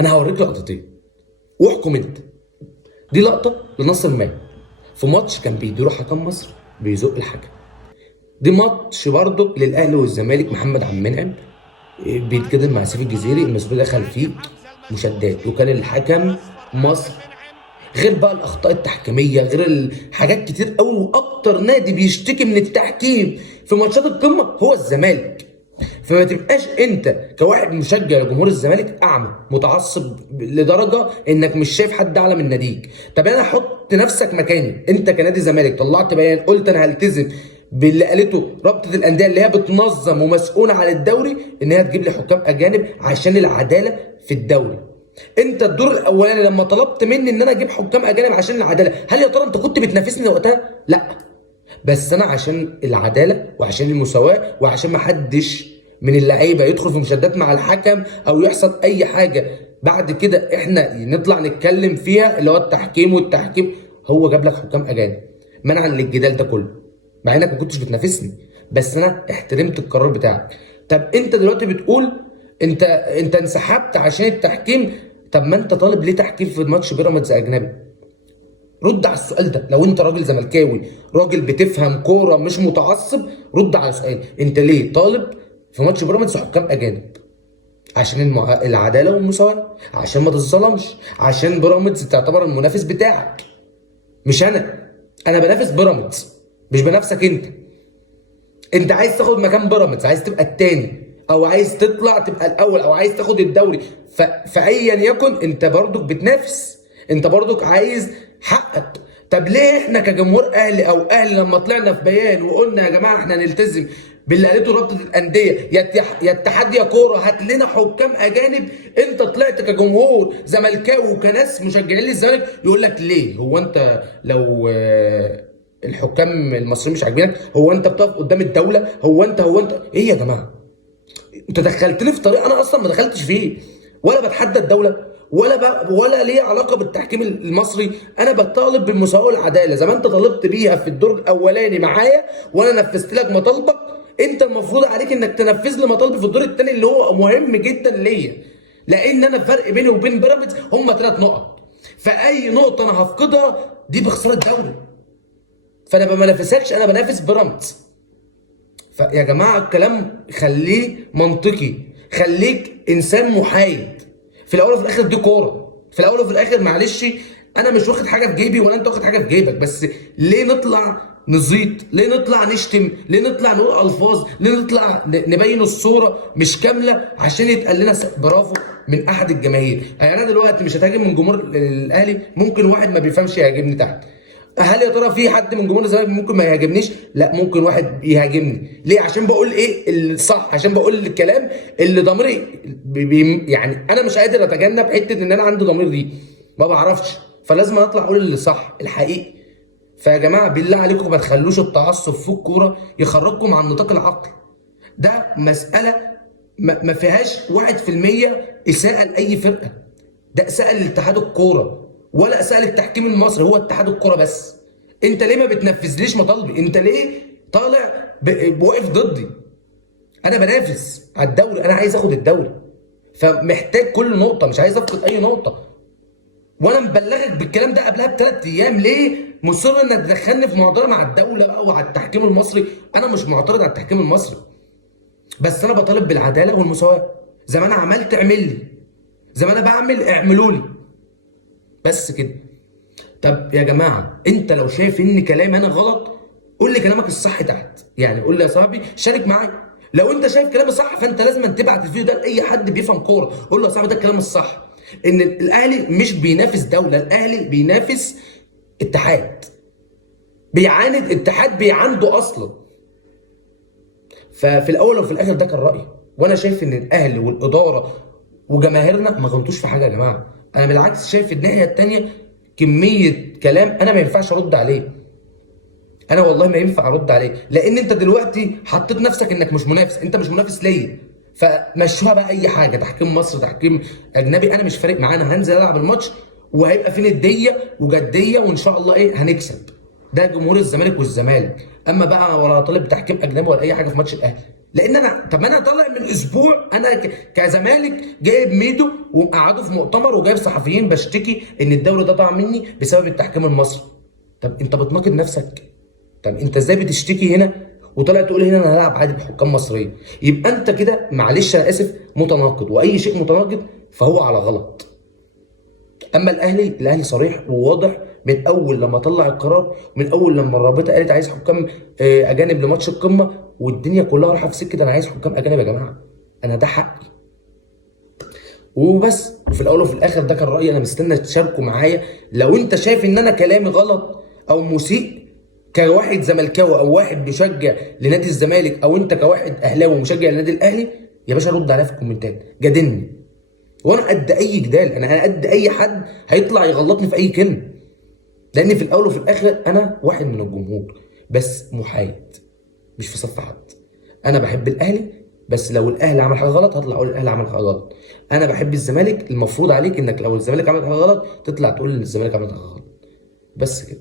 انا هوريك لقطتين واحكم انت. دي لقطه لناصر ماهر في ماتش كان بيديره حكم مصر بيزق الحكم. دي ماتش برضه للاهلي والزمالك، محمد عبد المنعم بيتكلم مع سيف الجزيري، المسؤول دخل فيه مشادات وكان الحكم مصر. غير بقى الاخطاء التحكيميه، غير الحاجات كتير قوي. واكتر نادي بيشتكي من التحكيم في ماتشات القمه هو الزمالك. فما تبقاش انت كواحد مشجع لجمهور الزمالك اعمى متعصب لدرجه انك مش شايف حد اعلى من ناديك. طب انا حط نفسك مكاني، انت كنادي زمالك طلعت بيان قلت انا هلتزم باللي قالته رابطه الانديه اللي هي بتنظم ومسؤوله عن الدوري، ان هي تجيب لي حكام اجانب عشان العداله في الدوري. انت الدور الاولاني لما طلبت مني ان انا اجيب حكام اجانب عشان العداله، هل يا ترى انت كنت بتنافسني وقتها؟ لا. بس انا عشان العداله وعشان المساواه وعشان ما حدش من اللعيبه يدخل في مشادات مع الحكم او يحصل اي حاجه بعد كده احنا نطلع نتكلم فيها، اللي هو التحكيم والتحكيم. هو جاب لك حكام اجانب منعا للجدال ده كله، مع انك ما كنتش بتنافسني، بس انا احترمت القرار بتاعك. طب انت دلوقتي بتقول انت انسحبت عشان التحكيم. طب ما انت طالب ليه تحكيم في ماتش بيراميدز اجنبي؟ رد على السؤال ده. لو انت راجل زملكاوي، راجل بتفهم كوره مش متعصب، رد على السؤال. انت ليه طالب في ماتش بيراميدز حكام اجانب؟ عشان العداله والمساواه، عشان ما تتظلمش، عشان بيراميدز تعتبر المنافس بتاعك مش انا بنافس بيراميدز مش بنافسك انت. انت عايز تاخد مكان بيراميدز، عايز تبقى التاني او عايز تطلع تبقى الاول او عايز تاخد الدوري، فايا يكن انت برضك بتنافس، انت برضك عايز حقك. طب ليه احنا كجمهور اهلي او اهلي لما طلعنا في بيان وقلنا يا جماعه احنا نلتزم باللي قالته رابطه الانديه، يا اتحاد يا كوره هات لنا حكام اجانب، انت طلعت كجمهور زملكاوي وكناس مشجعين للزمالك يقول لك ليه؟ هو انت لو الحكام المصريين مش عاجبينك، هو انت بتقف قدام الدوله؟ هو انت ايه يا جماعه؟ انت دخلتني في طريق انا اصلا ما دخلتش فيه، ولا بتحدى الدوله ولا ليه علاقه بالتحكيم المصري. انا بطالب بالمساواه والعداله زي ما انت طالبت بيها في الدور الاولاني معايا وانا نفذت لك مطالبك. انت المفروض عليك انك تنفذ لي مطالبي في الدور الثاني اللي هو مهم جدا ليا، لان انا الفرق بيني وبين بيراميدز هم 3 نقط. فاي نقطه انا هفقدها دي بخساره الدوري. فانا ما بنافسكش، انا بنافس بيراميدز. فيا جماعه الكلام خليه منطقي، خليك انسان محايد. في الاول وفي الاخر دي كوره، في الاول وفي الاخر معلش انا مش واخد حاجه في جيبي ولا انت واخد حاجه في جيبك، بس ليه نطلع نزيط؟ ليه نطلع نشتم؟ ليه نطلع نقول الفاظ؟ ليه نطلع نبين الصوره مش كامله عشان يتقال لنا برافو من احد الجماهير؟ يعني انا دلوقتي مش هتهاجم من جمهور الاهلي، ممكن واحد ما بيفهمش يهاجمني تحت. هل يا ترى في حد من جمهور الزمالك ممكن ما يهاجمنيش؟ لا، ممكن واحد يهاجمني. ليه؟ عشان بقول ايه الصح، عشان بقول الكلام اللي ضميري يعني انا مش قادر اتجنب حته ان انا عندي ضمير دي، ما بعرفش، فلازم اطلع اقول اللي صح الحقيقي. فيا جماعه بالله عليكم ما تخلوش التعصب في الكوره يخرجكم عن نطاق العقل. ده مساله ما فيهاش 1% اساءه لاي فرقه، ده اساءه لاتحاد الكوره ولا اساءه للتحكيم المصري، هو اتحاد الكوره بس. انت ليه ما بتنفذليش مطالبي؟ انت ليه طالع واقف ضدي؟ انا بنافس على الدوري، انا عايز اخد الدوري، فمحتاج كل نقطه، مش عايز افقد اي نقطه. وانا مبلغك بالكلام ده قبلها ب3 ايام. ليه مصر انك تدخلني في معضله مع الدوله بقى وعلى التحكيم المصري؟ انا مش معترض على التحكيم المصري، بس انا بطالب بالعداله والمساواه. زي ما انا عملت اعمل لي، زي ما انا بعمل اعملوا لي، بس كده. طب يا جماعه انت لو شايف ان كلامي انا غلط قول لي كلامك الصح تحت، يعني قول لي يا صاحبي شارك معايا. لو انت شايف كلامي صح فانت لازم تبعت الفيديو ده لاي حد بيفهم كوره، قول له يا صاحبي ده الكلام الصح، ان الاهلي مش بينافس دوله، الاهلي بينافس اتحاد، بيعاند اتحاد بيعانده اصلا. ففي الاول وفي الاخر ده كان رايي، وانا شايف ان الاهلي والاداره وجماهيرنا ما غلطوش في حاجه يا جماعه. انا بالعكس شايف الناحيه الثانيه كميه كلام انا ما ينفعش ارد عليه، انا والله ما ينفع ارد عليه، لان انت دلوقتي حطيت نفسك انك مش منافس، انت مش منافس ليا. فمشوها بقى اي حاجه، تحكيم مصر تحكيم اجنبي انا مش فارق معانا، انا هنزل العب الماتش وهيبقى في نديه وجديه وان شاء الله هنكسب. ده جمهور الزمالك والزمالك، اما بقى ولا طالب تحكيم اجنبي ولا اي حاجه في ماتش الاهلي. لان انا، طب انا طالع من اسبوع انا كزمالك جايب ميدو ومقعده في مؤتمر وجايب صحفيين بشتكي ان الدوري ده ضاع مني بسبب التحكيم المصري. طب انت بتناقض نفسك. طب انت ازاي بتشتكي هنا وطالع تقول هنا انا هلعب عادي بحكام مصريه؟ يبقى انت كده معلش انا اسف متناقض، واي شيء متناقض فهو على غلط. اما الاهلي صريح وواضح من اول لما طلع القرار، من اول لما الرابطه قالت عايز حكام اجانب لماتش القمه، والدنيا كلها رايحه في سكه انا عايز حكام اجانب يا جماعه، انا ده حقي وبس. وفي الاول وفي الاخر ده كان رايي، انا مستني تشاركوا معايا. لو انت شايف ان انا كلامي غلط او مسيء كواحد زملكاوي او واحد بيشجع لنادي الزمالك، او انت كواحد اهلاوي ومشجع للنادي الاهلي، يا باشا رد عليا في الكومنتات جادلني، وانا قد اي جدال، انا قد اي حد هيطلع يغلطني في اي كلمه. لان في الاول وفي الاخر انا واحد من الجمهور بس محايد، مش في صف حد. انا بحب الاهلي، بس لو الاهلي عمل حاجه غلط هطلع اقول الاهلي عمل حاجه غلط. انا بحب الزمالك، المفروض عليك انك لو الزمالك عمل حاجه غلط تطلع تقول ان الزمالك عمل حاجه غلط. بس كده.